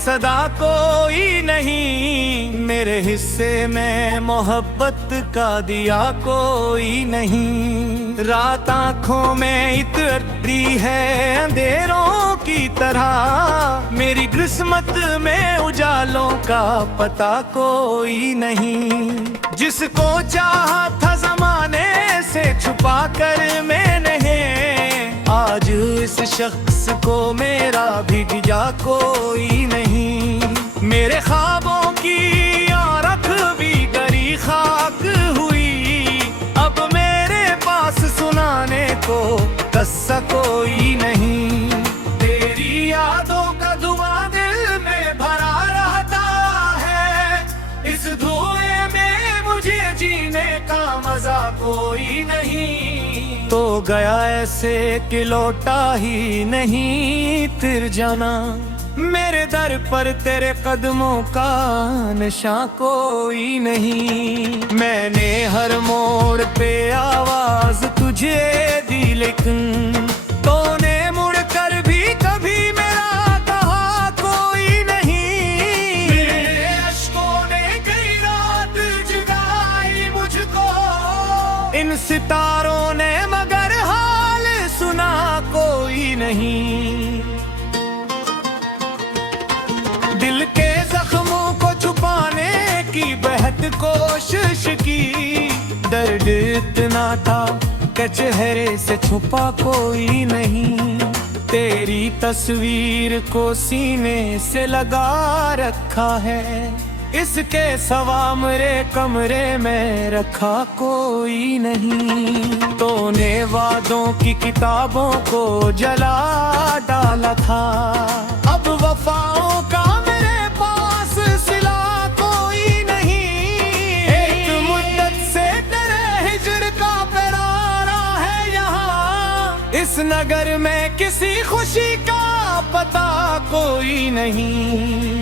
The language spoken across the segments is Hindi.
सदा कोई नहीं, मेरे हिस्से में मोहब्बत का दिया कोई नहीं। रात आँखों में इतरती है अंधेरों की तरह, मेरी किस्मत में उजालों का पता कोई नहीं। जिसको चाहा था जमाने से छुपा कर मैंने, आज इस शख्स को मेरा भिजा कोई नहीं। मेरे ख्वाबों की आरख भी गरी खाक हुई, अब मेरे पास सुनाने को किस्सा कोई नहीं। तेरी यादों का धुआं दिल में भरा रहता है, इस धुएं में मुझे जीने का मजा कोई नहीं। तो गया ऐसे कि लौटा ही नहीं फिर जाना, मेरे दर पर तेरे कदमों का निशान कोई नहीं। मैंने हर मोड़ पे आवाज तुझे दी, लेकिन तूने मुड़ कर भी कभी मेरा कहा कोई नहीं। मेरे अश्कों ने कई रात जगाई मुझको, इन सितारों ने मगर हाल सुना कोई नहीं। दिल के जख्मों को छुपाने की बेहद कोशिश की, दर्द इतना था कि चेहरे से छुपा कोई नहीं। तेरी तस्वीर को सीने से लगा रखा है, इसके सवा मेरे कमरे में रखा कोई नहीं। तूने वादों की किताबों को जला डाला था, अब वफाओं का मेरे पास सिला कोई नहीं। एक मुद्दत से तेरे हिज्र का प्यारा है यहाँ, इस नगर में किसी खुशी का पता कोई नहीं।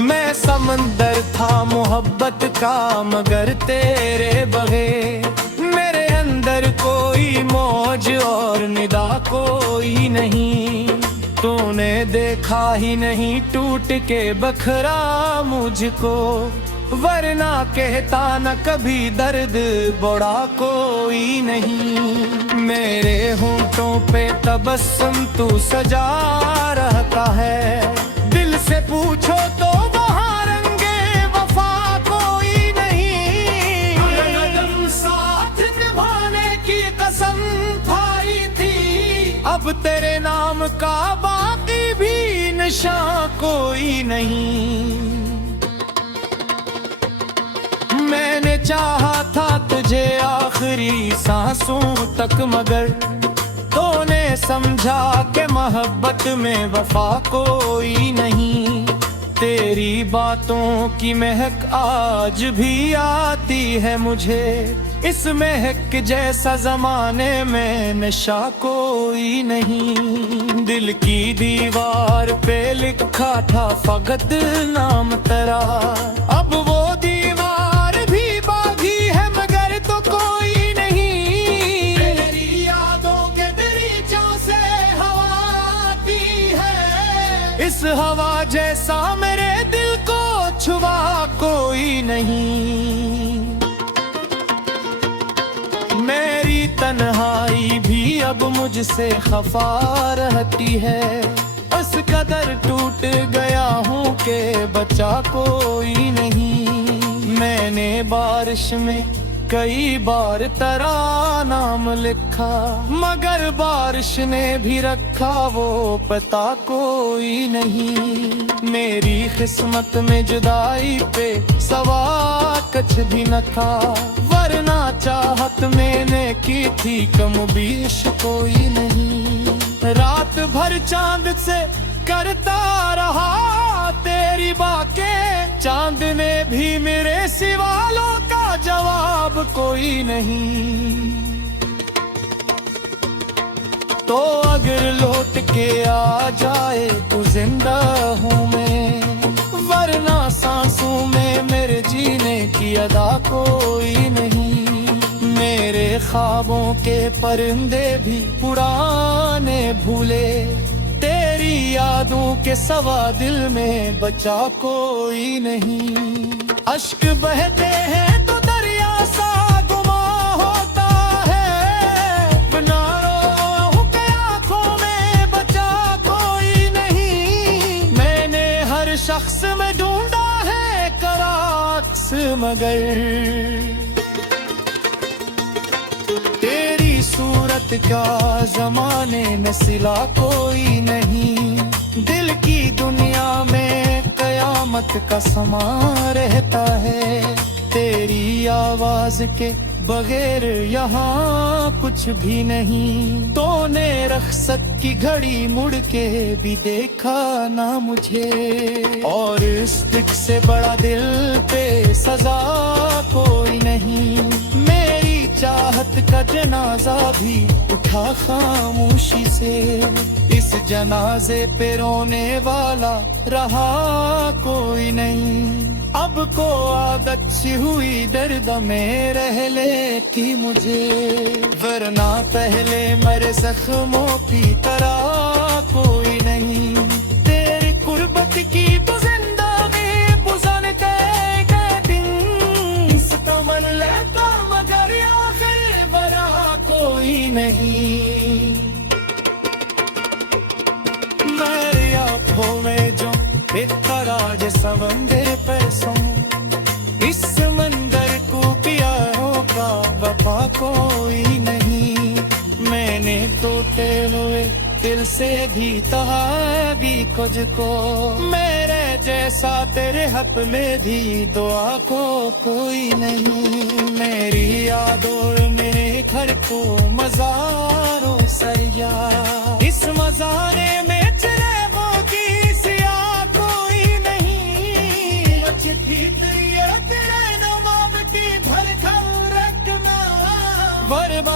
मैं समंदर था मोहब्बत का, मगर तेरे बगैर मेरे अंदर कोई मौज और निदा कोई नहीं। तूने देखा ही नहीं टूट के बखरा मुझको, वरना कहता न कभी दर्द बड़ा कोई नहीं। मेरे होंठों पे तबस्सुम तू सजा रहता है, दिल से पूछो तो वहाँ रंगे वफा कोई नहीं। कदम साथ निभाने की कसम खाई थी, अब तेरे नाम का बाकी भी निशान कोई नहीं। मैंने चाहा था तुझे आखिरी सांसों तक, मगर तूने समझा कि मोहब्बत में वफा कोई नहीं। तेरी बातों की महक आज भी आती है मुझे, इस महक जैसा जमाने में नशा कोई नहीं। दिल की दीवार पे लिखा था फकत नाम तेरा, अब वो दीवार भी बागी है मगर तो कोई नहीं। तेरी यादों के दरीचों से हवा आती है, इस हवा जैसा मेरे दिल को छुआ कोई नहीं। मेरी तन्हाई भी अब मुझसे खफा रहती है, उस कदर टूट गया हूँ कि बचा कोई नहीं। मैंने बारिश में कई बार तेरा नाम लिखा, मगर बारिश ने भी रखा वो पता कोई नहीं। मेरी किस्मत में जुदाई पे सवा कुछ भी न था, वरना चाहत मैंने की थी कम बीश कोई नहीं। रात भर चांद से करता रहा तेरी बातें, चांद ने भी मेरे सवालों का जवाब कोई नहीं। तो अगर लौट के आ जाए तो जिंदा हूँ मैं, वरना सांसों में मेरे जीने की अदा कोई नहीं। मेरे ख्वाबों के परिंदे भी पुराने भूले, तेरी दूं के सवा दिल में बचा कोई नहीं। अश्क बहते हैं तो दरिया सा गुमा होता है, बिना रोह के आंखों में बचा कोई नहीं। मैंने हर शख्स में ढूंढा है कराक्स, मगर तेरी सूरत का जमाने में सिला कोई नहीं। दिल की दुनिया में कयामत का समा रहता है, तेरी आवाज के बगैर यहाँ कुछ भी नहीं। तूने रख्सत की घड़ी मुड़ के भी देखा ना मुझे, और इस दिल से बड़ा दिल पे सजा कोई नहीं। मेरी चाहत का जनाजा भी उठा खामोशी से, इस जनाजे पे रोने वाला रहा कोई नहीं। अब को आदत सी हुई दर्द में रह लेती मुझे, वरना पहले मेरे जख्मों की तरह कोई नहीं। तेरी कुर्बत की तो जिंदगी गुजर गए दिन, इसका मन लेता मगर आखिर बरा कोई नहीं। मेरी आंखों में जो बेतराज समंदर पे सो, इस समंदर को प्यारों का वफा कोई नहीं। मैंने तोते हुए दिल से भी कहा भी खुद को, मेरे जैसा तेरे हक में भी दुआ को कोई नहीं। मेरी यादों मेरे घर को मज़ारों सरिया, इस मज़ारे में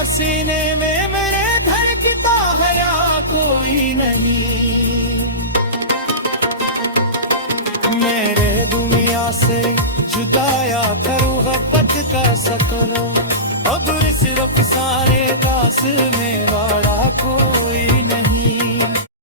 सीने में मेरे धड़कता है कोई नहीं। मेरे दुनिया से जुदाया करो गफलत का सकरो, अगर सिर्फ सारे दास में